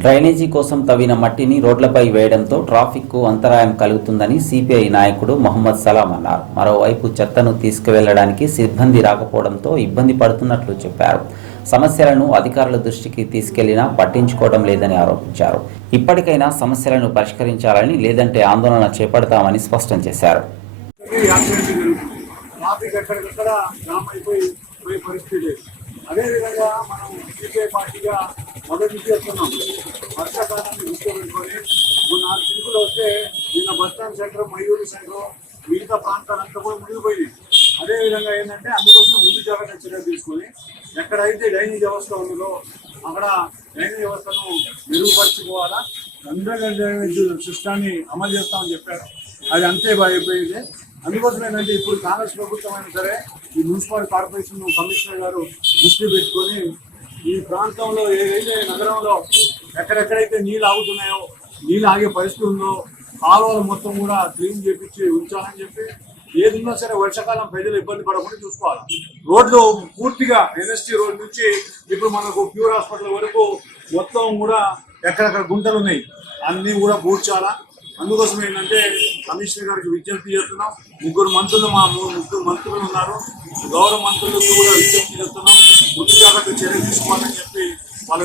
Drainage కోసం తవ్విన మట్టిని రోడ్లపై వేయడంతో ట్రాఫిక్కు అంతరాయం కలుగుతుందని సిపిఐ నాయకుడు మొహమ్మద్ సలాం అన్నారు. మరోవైపు చెత్తను తీసుకువెళ్ళడానికి సిబ్బంది రాకపోవడంతో ఇబ్బంది పడుతున్నట్లు చెప్పారు. సమస్యలను అధికారుల దృష్టికి తీసుకెళ్ళినా పట్టించుకోవడం లేదని ఆరోపించారు. ఇప్పటికైనా సమస్యలను పరిష్కరించాలని లేదంటే ఆందోళన చేపడతామని స్పష్టం చేశారు. అదేవిధంగా మనం సిపిఐ పార్టీగా మొదటి చేస్తున్నాం. వర్షాకాలాన్ని దృష్టిలో పెట్టుకొని ఇప్పుడు నాలుగు చినుకులు వస్తే నిన్న బస్టాండ్ సెంటర్ మయూరు సెంటర్ మిగతా ప్రాంతాలంతా కూడా మునిగిపోయింది అదేవిధంగా ఏంటంటే అందుకోసం ముందు జాగ్రత్త చర్యలు తీసుకొని ఎక్కడైతే డైనింగ్ వ్యవస్థ ఉందో అక్కడ డైనింగ్ వ్యవస్థను మెరుగుపరచుకోవాలా? అండర్ డ్రైనేజ్ సిస్టాన్ని అమలు చేస్తామని చెప్పారు. అది అంతే అయిపోయింది. అందుకోసం ఏంటంటే ఇప్పుడు కాంగ్రెస్ ప్రభుత్వం అయినా సరే ఈ మున్సిపల్ కార్పొరేషన్ కమిషనర్ గారు దృష్టి పెట్టుకొని ఈ ప్రాంతంలో ఏదైతే నగరంలో ఎక్కడెక్కడైతే నీళ్ళు ఆగుతున్నాయో నీళ్ళు ఆగే పరిస్థితి ఉందో కాలువలు మొత్తం కూడా క్లీన్ చేపించి ఉంచాలని చెప్పి ఏది ఉన్నా సరే వర్షాకాలం ప్రజలు ఇబ్బంది పడకుండా చూసుకోవాలి. రోడ్లు పూర్తిగా ఎన్ఎస్టీ రోడ్ నుంచి ఇప్పుడు మనకు ప్యూర్ హాస్పిటల్ వరకు మొత్తం కూడా ఎక్కడెక్కడ గుంటలు ఉన్నాయి అన్నీ కూడా పూడ్చాలా అందుకోసం ఏంటంటే కమిషనర్ గారికి విజ్ఞప్తి చేస్తున్నాం. ముగ్గురు మంత్రులు మా ముగ్గురు మంత్రులు ఉన్నారు. గౌరవ మంత్రులకు కూడా విజ్ఞప్తి చేస్తున్నాం. చర్య తీసుకోవాలని చెప్పి వాళ్ళ